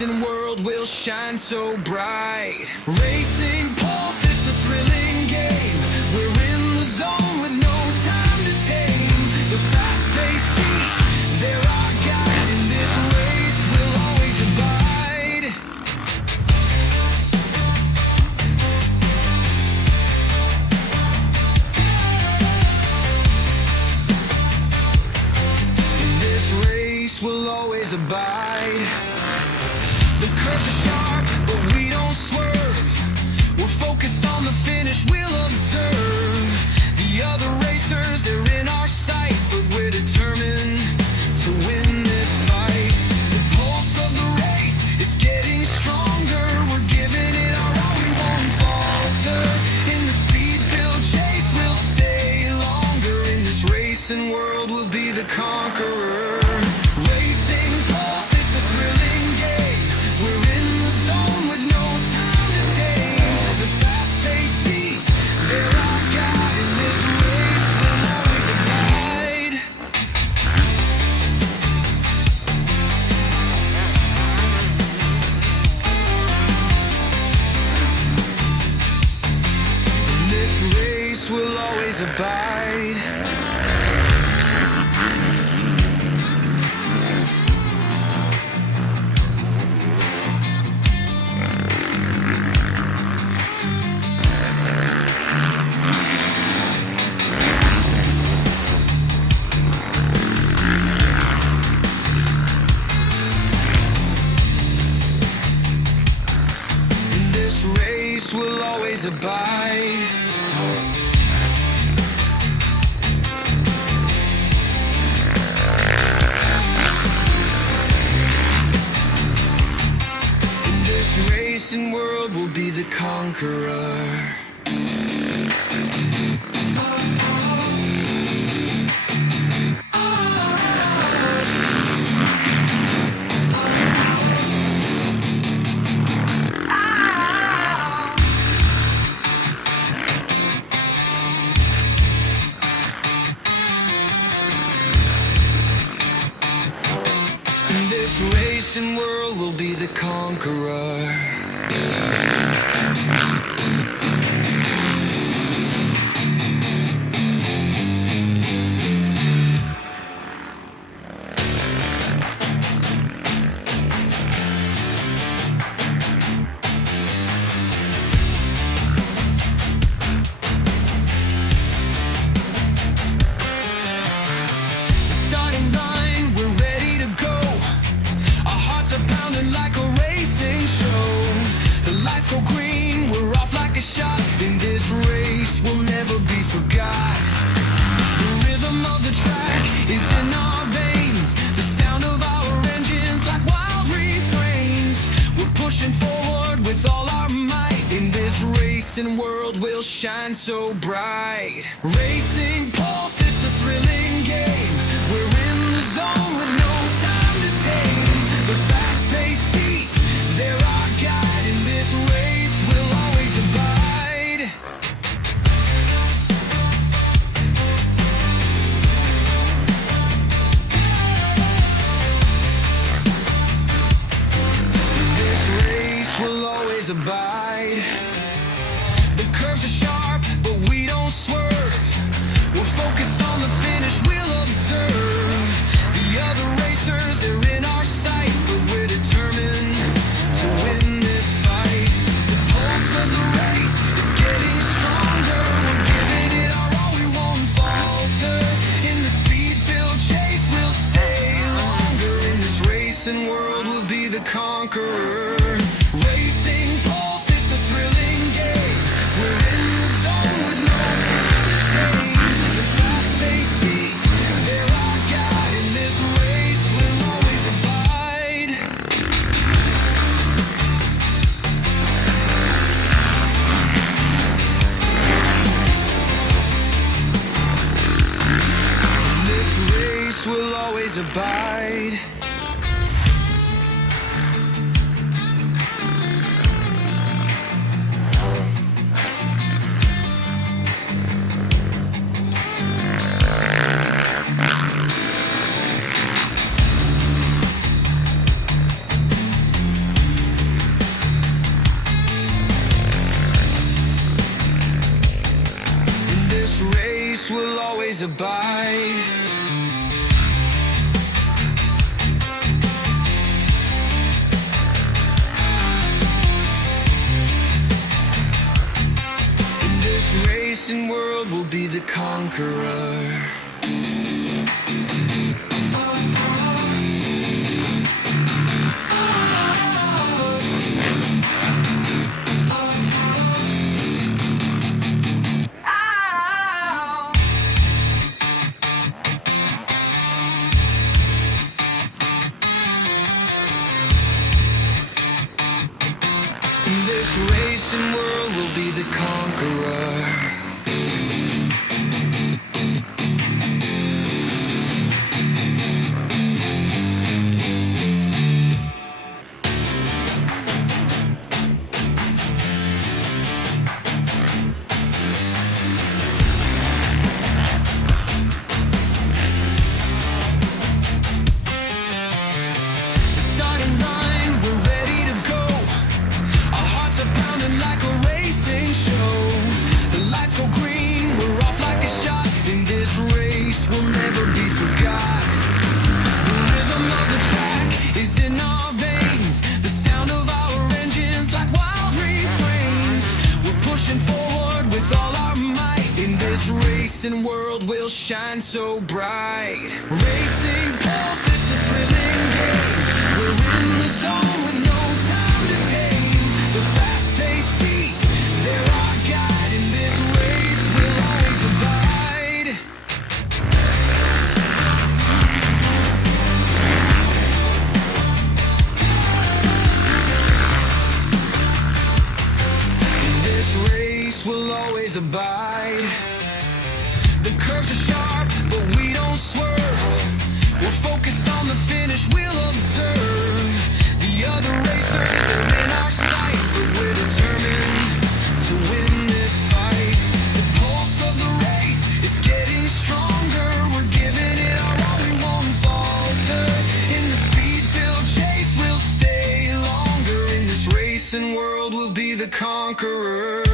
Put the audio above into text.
racing world will shine so bright. Racing pulse, it's a thrilling game. We're in the zone with no time to tame. The fast-paced beats, they're our guide. In this race we'll always abide. In this race we'll always abide. The curves are sharp, but we don't swerve. We're focused on the finish, we'll observe. The other racers, they're in our sight, but we're determined to win this fight. The pulse of the race, it's getting stronger. We're giving it our all, we won't falter. In the speed-filled chase, we'll stay longer. In this racing world, we'll be the conqueror. Racing pulse, it's a thrilling game. We're in the zone with no time to tame. The fast-paced beats, they're our guide. In this race we'll always abide. In this race we'll always abide. Will always abide. In this racing world, we'll be the conqueror. In this racing world, we'll be the conqueror. Starting line, we're ready to go. Our hearts are pounding like a racing show. The lights go green, we're off like a shot. In this race, we'll never be forgot. The rhythm of the track is in our veins. The sound of our engines like wild refrains. We're pushing forward with all our might. In this racing world, we'll shine so bright. Racing pulse, it's a thrilling game. We're in the zone with no time to tame. The fast-paced beats, they're our guide. In this race we'll always abide. In this race we'll always abide. The curves are sharp, but we don't swerve. We're focused on the finish, we'll observe. The other racers, they're in our sight, but we're determined to win this fight. The pulse of the race is getting stronger. We're giving it our all, we won't falter. In the speed-filled chase, we'll stay longer. In this racing world, we'll be the conqueror. Racing pulse, it's a thrilling game. We're in the zone with no time to tame. The fast-paced beats, they're our guide. In this race we'll always abide. In this race we'll always abide. always abide. In this racing world, we'll be the conqueror. In this racing world, we'll be the conqueror. Racing world will shine so bright. Racing pulse, it's a thrilling game. We're in the zone with no time to tame. The fast-paced beats, they're our guide. In this race, we'll always abide. In this race, we'll always abide. The curves are sharp, but we don't swerve. We're focused on the finish, we'll observe. The other racers are in our sight, but we're determined to win this fight. The pulse of the race, it's getting stronger. We're giving it our all, we won't falter. In the speed-filled chase, we'll stay longer. In this racing world, we'll be the conqueror.